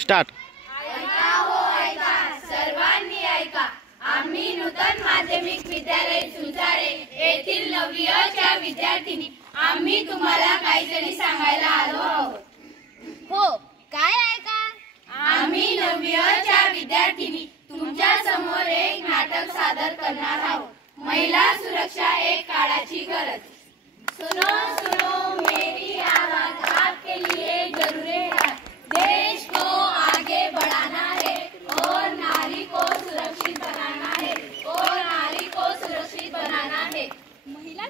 Start. ऐका हो ऐका, सर्वांनी ऐका. आम्ही नूतन माध्यमिक विद्यालय सुंचाळे येथील 9वी अ च्या विद्यार्थिनी आम्ही तुम्हाला काहीतरी सांगायला आलो आहोत. हो, काय आहे का? आम्ही 9वी अ च्या विद्यार्थिनी तुमच्या समोर एक नाटक सादर करणार आहोत. महिला सुरक्षा एक काळाची गरज. सुनो सुनो मेरी आवाज, आपके लिए जरूर है. देश को आगे बढ़ाना है और नारी को सुरक्षित बनाना है, और नारी को सुरक्षित बनाना है. महिला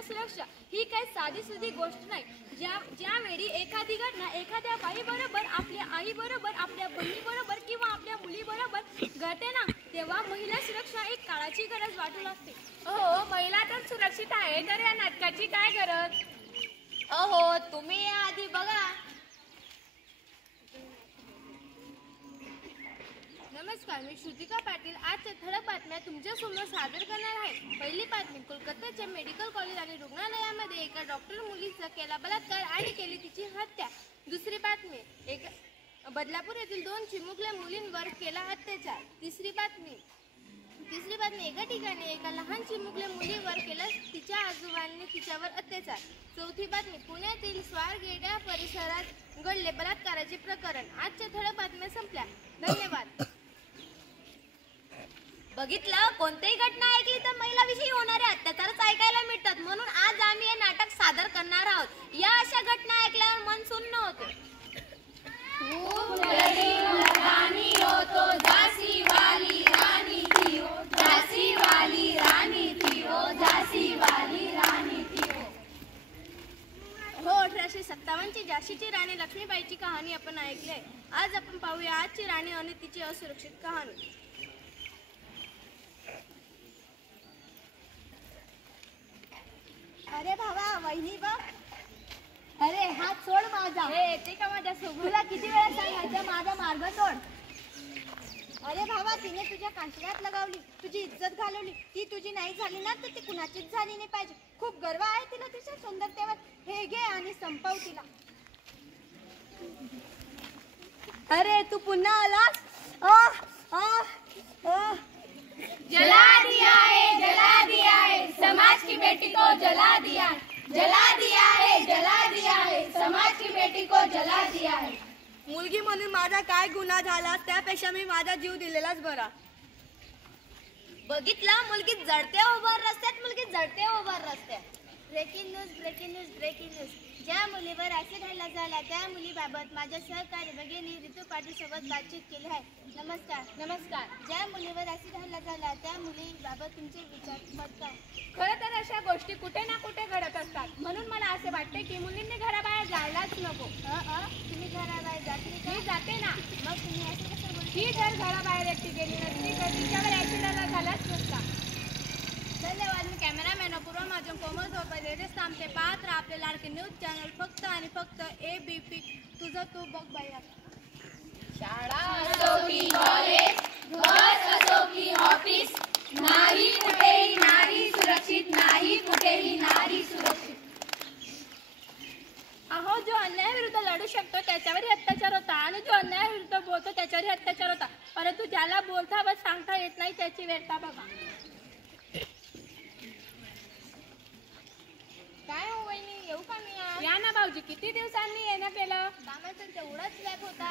सुरक्षा ही काही साधी सुधी गोष्ट नाही. ज्यावेळी एखादी घटना एखाद्या बाई बरोबर, आपल्या आई बरोबर, आपल्या बहिणी बरोबर किंवा आपल्या मुली बरोबर घडते ना, तेव्हा महिला सुरक्षा एक काळाची गरज वाटू लागते. हो, महिला तर सुरक्षित आहे, तर या नाटकाची काय गरज? अहो, तुम्ही या आधी बघा. नमस्कार, मी श्रुतिका पाटील आजच्या ठळक बातम्या तुमच्यासमोर सादर करणार आहे. पहिली बातमी, कोलकाताच्या मेडिकल कॉलेज आणि रुग्णालयामध्ये एका डॉक्टर मुलीचा केला बलात्कार आणि केली तिची हत्या. दुसरी बातमी, बदलापूर येथील 2 चिमुकल्या मुलींवर केला अत्याचार. तिसरी बातमी, एका ठिकाणी एका लहान चिमुकल्या मुलीवर केला तिच्या आजोबांनी तिच्यावर अत्याचार. चौथी बातमी, पुण्यातील स्वारगेट परिसरात घडले बलात्काराचे प्रकरण. आजच्या ठळक बातम्या संपल्या. धन्यवाद. बघितलं, कोणतीही घटना ऐकली तर महिलाविषयी होणारे अत्याचारच ऐकायला मिळतात. म्हणून आज आम्ही हे नाटक सादर करणार आहोत. या अशा घटना ऐकल्यावर मन सुन्न होते. रानी हो तो झांसी वाली रानी थी हो, झांसी वाली रानी थी हो, झांसी वाली रानी थी हो. हो, 1857 ची झाशीची राणी लक्ष्मीबाईची कहाणी आपण ऐकली आहे. आज आपण पाहूया आजची राणी आणि तिची असुरक्षित कहाणी. अरे भावा, वहिनी बघ. अरे हात सोड माझा. येते का माझ्या सोबत? तुला किती वेळा सांगायचं माझा मार्ग सोड. अरे भावा, तिने तुझ्या कांशण्यात लगावली, तुझी इज्जत घालवली. ती तुझी नाही झाली ना तर ती कुणाचीच झाली नाही पाहिजे. खूप गर्व आहे तिला तिच्या सुंदरतेवर. हे घे आणि संपव तिला. अरे तू पुन्हा आलास? जला दिया है समाज की बेटी को जला दिया है, जला दिया है समाज की बेटी को जला दिया है. मुलगी म्हणून माझा काय गुन्हा झाला? त्यापेक्षा मी माझा जीव दिलेलाच बरा. बघितलं, मुलगी जडते उभं रस्त्यात, मुलगी जडते उभं रस्त्यात. Breaking news. ज्या मुलीवर ऍसिड हल्ला झाला त्या मुलीबाबत माझ्या सहकारी भगिनी ऋतू पाटील सोबत बातचीत केली आहे. नमस्कार. ज्या मुलीवर ऍसिड हल्ला झाला त्या मुलीबाबत तुमचे विचार मत काय? खरं तर अशा गोष्टी कुठे ना कुठे घडत असतात. म्हणून मला असे वाटते की मुलींनी घराबाहेर जायलाच नको. तुम्ही घराबाहेर जात नाही का? मी जाते ना. मग तुम्ही असं कसं बोलता? ही जर घराबाहेर एकटी गेली नसती तर तिच्यावर ऍक्सिडेंट झालाच नसता. धन्यवाद. मी कॅमेरामॅन अपूर्वा माझं कोमल सोबत लेटेस्ट आमचे पात्र आपले लाडके न्यूज चॅनल फक्त आणि फक्त ABP. तुझं तू बघ बाया. शाळा असो की कॉलेज, घर असो की ऑफिस, नाही कुठेही नारी सुरक्षित, नाही कुठेही नारी सुरक्षित. अहो, जो अन्यायाविरुद्ध लढू शकतो त्याच्यावरही अत्याचार होता आणि जो अन्यायाविरुद्ध बोलतो त्याच्यावरही अत्याचार होता. परंतु ज्याला बोलता व सांगता येत नाही त्याची वेळता बघा. काय हो वहिनी, येऊ का मी आज? या ना भाऊजी, किती दिवसांनी येणं केलं? कामाचा तेवढाच व्याप होता.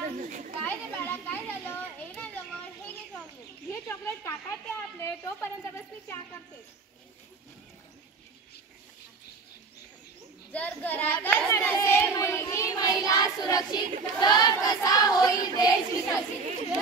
काय रे बाळा, काय झालं? ये ना जवळ. हे घे चॉकलेट. हे चॉकलेट काकात ते आपले, तोपर्यंत बस मी चहा करते. जर घरातच नसेल मुलगी महिला सुरक्षित तर कसा होईल देश विकसित.